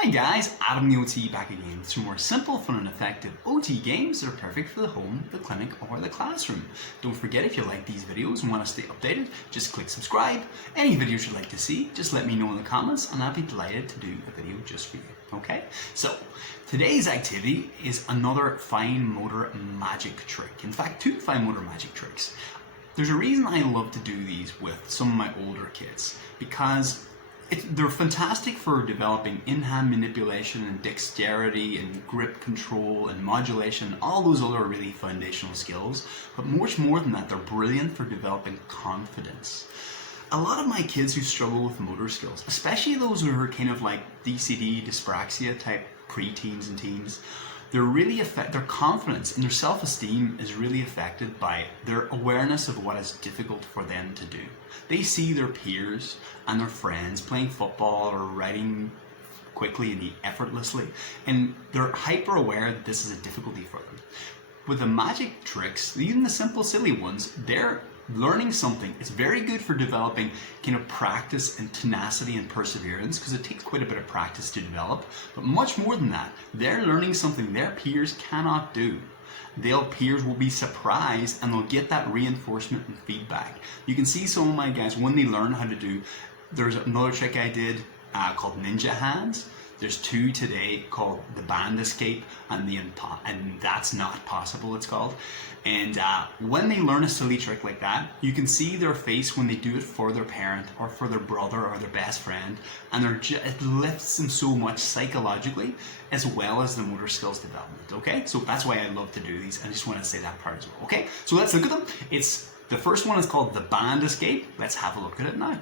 Hi guys, AdamTheOT back again with some more simple, fun and effective OT games that are perfect for the home, the clinic or the classroom. Don't forget, if you like these videos and want to stay updated, just click subscribe. Any videos you'd like to see, just let me know in the comments and I'll be delighted to do a video just for you. Okay, so today's activity is another fine motor magic trick. In fact, two fine motor magic tricks. There's a reason I love to do these with some of my older kids, because they're fantastic for developing in-hand manipulation and dexterity and grip control and modulation, all those other really foundational skills. But much more than that, they're brilliant for developing confidence. A lot of my kids who struggle with motor skills, especially those who are kind of like DCD, dyspraxia type preteens and teens, their confidence and their self-esteem is really affected by their awareness of what is difficult for them to do. They see their peers and their friends playing football or riding quickly and effortlessly, and they're hyper aware that this is a difficulty for them. With the magic tricks, even the simple silly ones, they're learning something. It's very good for developing kind of practice and tenacity and perseverance, because it takes quite a bit of practice to develop. But much more than that, they're learning something their peers cannot do. Their peers will be surprised and they'll get that reinforcement and feedback. You can see some of my guys, when they learn how to do, there's another trick I did called ninja hands. There's two today called the band escape and that's not possible, it's called. And when they learn a silly trick like that, you can see their face when they do it for their parent or for their brother or their best friend, and it lifts them so much psychologically as well as the motor skills development. Okay, so that's why I love to do these. I just want to say that part as well. Okay, so let's look at them. The first one is called the band escape. Let's have a look at it now.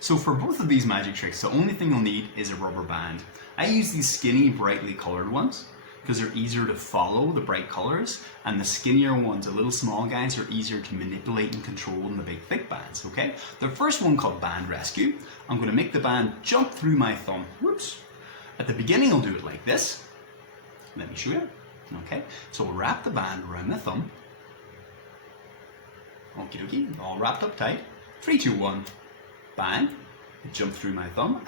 So for both of these magic tricks, the only thing you'll need is a rubber band. I use these skinny, brightly colored ones because they're easier to follow, the bright colors, and the skinnier ones, the little small guys, are easier to manipulate and control than the big thick bands, okay? The first one, called band rescue, I'm going to make the band jump through my thumb. Whoops. At the beginning, I'll do it like this. Let me show you. Okay, so we'll wrap the band around the thumb. Okie dokie, all wrapped up tight. 3, 2, 1. Bang, it jumped through my thumb.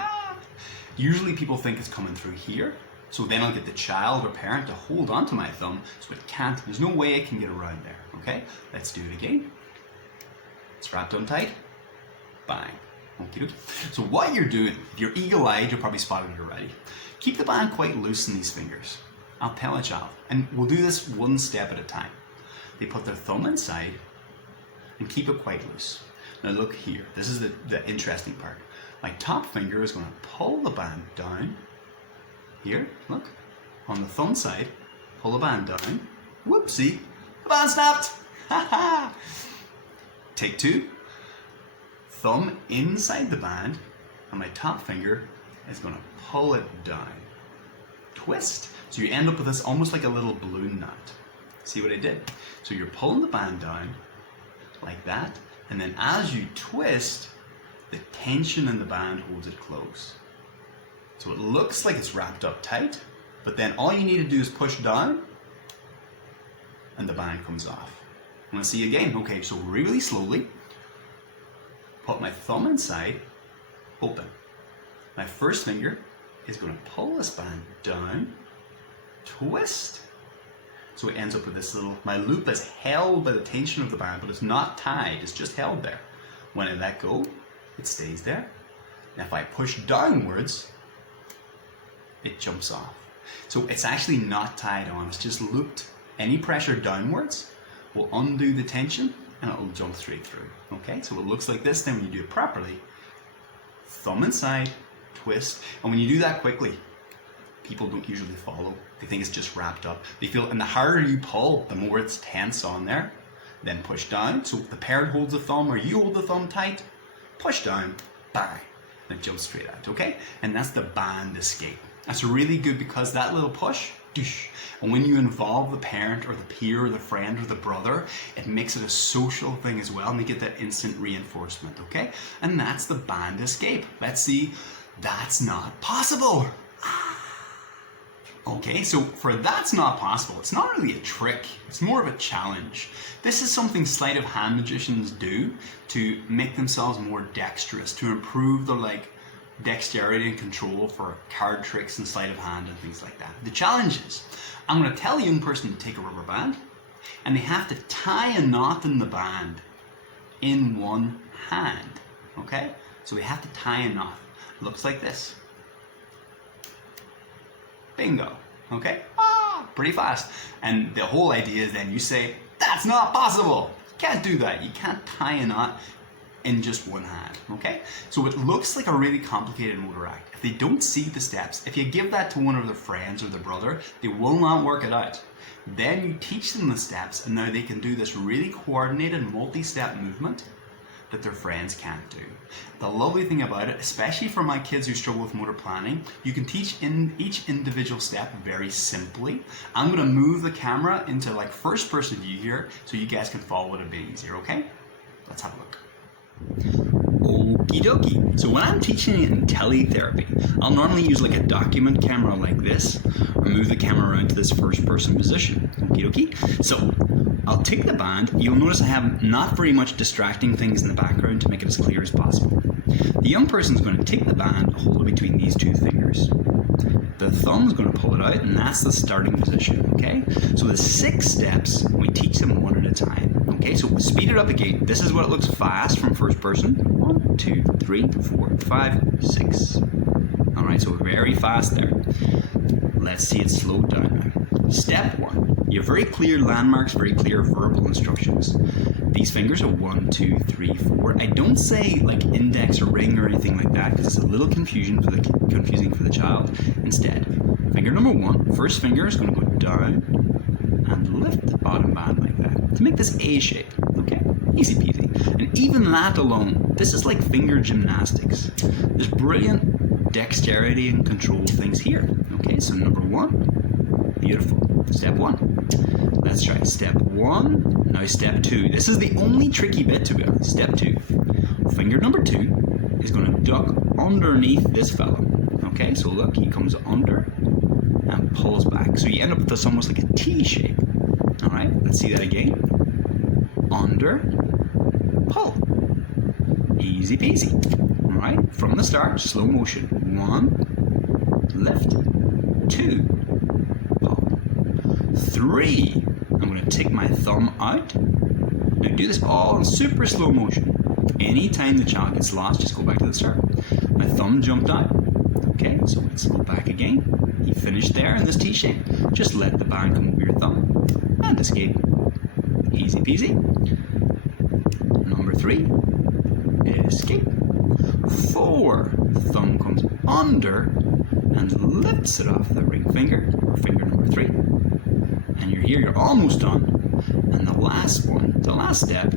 Usually people think it's coming through here, so then I'll get the child or parent to hold onto my thumb so it can't, there's no way it can get around there. Okay, let's do it again. It's wrapped on tight. Bang. Okay. So what you're doing, if you're eagle-eyed, you'll probably spot it already. Keep the band quite loose in these fingers. I'll tell a child, and we'll do this one step at a time. They put their thumb inside and keep it quite loose. Now look here, this is the interesting part. My top finger is going to pull the band down. Here, look, on the thumb side, pull the band down. Whoopsie, the band snapped. Ha. Take 2. Thumb inside the band, and my top finger is going to pull it down. Twist. So you end up with this almost like a little balloon knot. See what I did? So you're pulling the band down like that. And then as you twist, the tension in the band holds it close. So it looks like it's wrapped up tight, but then all you need to do is push down and the band comes off. I'm going to see again. Okay, so really slowly, put my thumb inside, open. My first finger is going to pull this band down, twist. So it ends up with this little, my loop is held by the tension of the band, but it's not tied, it's just held there. When I let go, it stays there. And if I push downwards, it jumps off. So it's actually not tied on, it's just looped. Any pressure downwards will undo the tension and it'll jump straight through. Okay, so it looks like this. Then when you do it properly, thumb inside, twist, and when you do that quickly, people don't usually follow. They think it's just wrapped up. They feel, and the harder you pull, the more it's tense on there. Then push down. So the parent holds the thumb or you hold the thumb tight, push down, bang, and it jumps straight out, okay? And that's the band escape. That's really good because that little push, doosh, and when you involve the parent or the peer or the friend or the brother, it makes it a social thing as well, and they get that instant reinforcement, okay? And that's the band escape. Let's see, that's not possible. Okay, so for that's not possible, it's not really a trick, it's more of a challenge. This is something sleight of hand magicians do to make themselves more dexterous, to improve their dexterity and control for card tricks and sleight of hand and things like that. The challenge is, I'm going to tell a young person to take a rubber band and they have to tie a knot in the band in one hand. Okay? So we have to tie a knot. Looks like this. Bingo. Okay? Pretty fast. And the whole idea is then you say, that's not possible. You can't do that. You can't tie a knot in just one hand. Okay? So it looks like a really complicated motor act. If they don't see the steps, if you give that to one of their friends or their brother, they will not work it out. Then you teach them the steps and now they can do this really coordinated multi-step movement that their friends can't do. The lovely thing about it, especially for my kids who struggle with motor planning, you can teach in each individual step very simply. I'm going to move the camera into like first person view here so you guys can follow it a bit easier, okay? Let's have a look. Okie dokie. So when I'm teaching it in teletherapy, I'll normally use like a document camera like this, or move the camera around to this first person position. Okie dokie. So I'll take the band. You'll notice I have not very much distracting things in the background to make it as clear as possible. The young person's going to take the band, hold it between these two fingers. The thumb's going to pull it out, and that's the starting position, okay? So the 6 steps, we teach them one at a time, okay? So we'll speed it up again. This is what it looks fast from first person. 1, 2, 3, 4, 5, 6. All right, so very fast there. Let's see it slowed down now. Step 1. You have very clear landmarks, very clear verbal instructions. These fingers are 1, 2, 3, 4. I don't say like index or ring or anything like that because it's a little confusing for the child. Instead, finger number 1, first finger is going to go down and lift the bottom band like that to make this A shape. Okay, easy peasy. And even that alone, this is like finger gymnastics. There's brilliant dexterity and control things here. Okay, so number 1, beautiful. Step 1. Let's try step 1. Now step 2. This is the only tricky bit, to be honest. Step 2. Finger number 2 is going to duck underneath this fellow. Okay, so look, he comes under and pulls back. So you end up with this almost like a T shape. Alright, let's see that again. Under, pull. Easy peasy. Alright, from the start, slow motion. 1, lift, 2, pull, 3. I'm going to take my thumb out. Now do this all in super slow motion. Anytime the child gets lost, just go back to the start. My thumb jumped out. Okay, so let's go back again. You finished there in this T shape. Just let the band come over your thumb and escape. Easy peasy. Number 3, escape. 4, thumb comes under and lifts it off the ring finger, or finger number 3. And you're here, you're almost done. And the last one, the last step,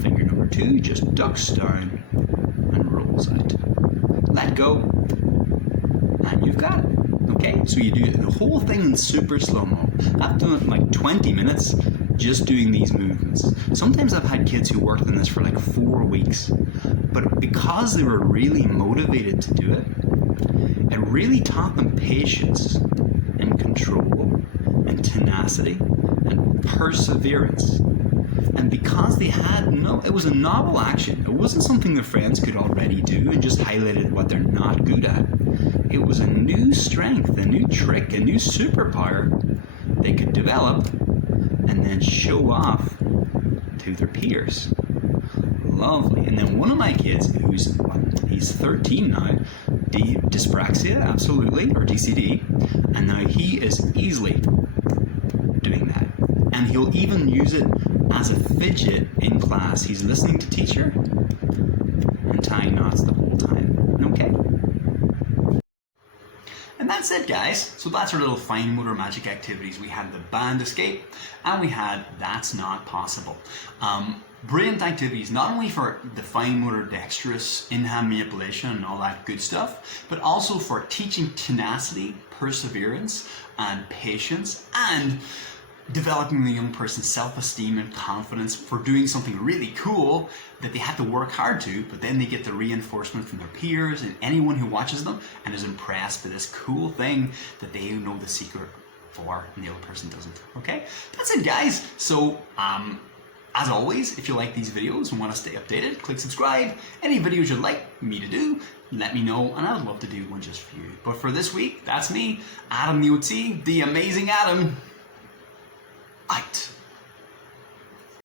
finger number 2 just ducks down and rolls out. Let go, and you've got it. Okay, so you do the whole thing in super slow-mo. I've done it in like 20 minutes just doing these movements. Sometimes I've had kids who worked on this for like 4 weeks, but because they were really motivated to do it, it really taught them patience and control and tenacity and perseverance. And because they had it was a novel action. It wasn't something their friends could already do and just highlighted what they're not good at. It was a new strength, a new trick, a new superpower they could develop and then show off to their peers. Lovely. And then one of my kids, he's 13 now, dyspraxia, absolutely, or DCD, and now he is easily doing that. And he'll even use it as a fidget in class. He's listening to teacher and tying knots the whole time. Okay? And that's it, guys. So that's our little fine motor magic activities. We had the band escape and we had that's not possible. Brilliant activities, not only for the fine motor dexterous in-hand manipulation and all that good stuff, but also for teaching tenacity, perseverance, and patience, and developing the young person's self-esteem and confidence for doing something really cool that they have to work hard to, but then they get the reinforcement from their peers and anyone who watches them and is impressed by this cool thing that they know the secret for and the other person doesn't. Okay, that's it, guys. So as always, if you like these videos and want to stay updated, click subscribe. Any videos you'd like me to do, let me know and I'd love to do one just for you. But for this week, that's me, Adam the OT, the amazing Adam.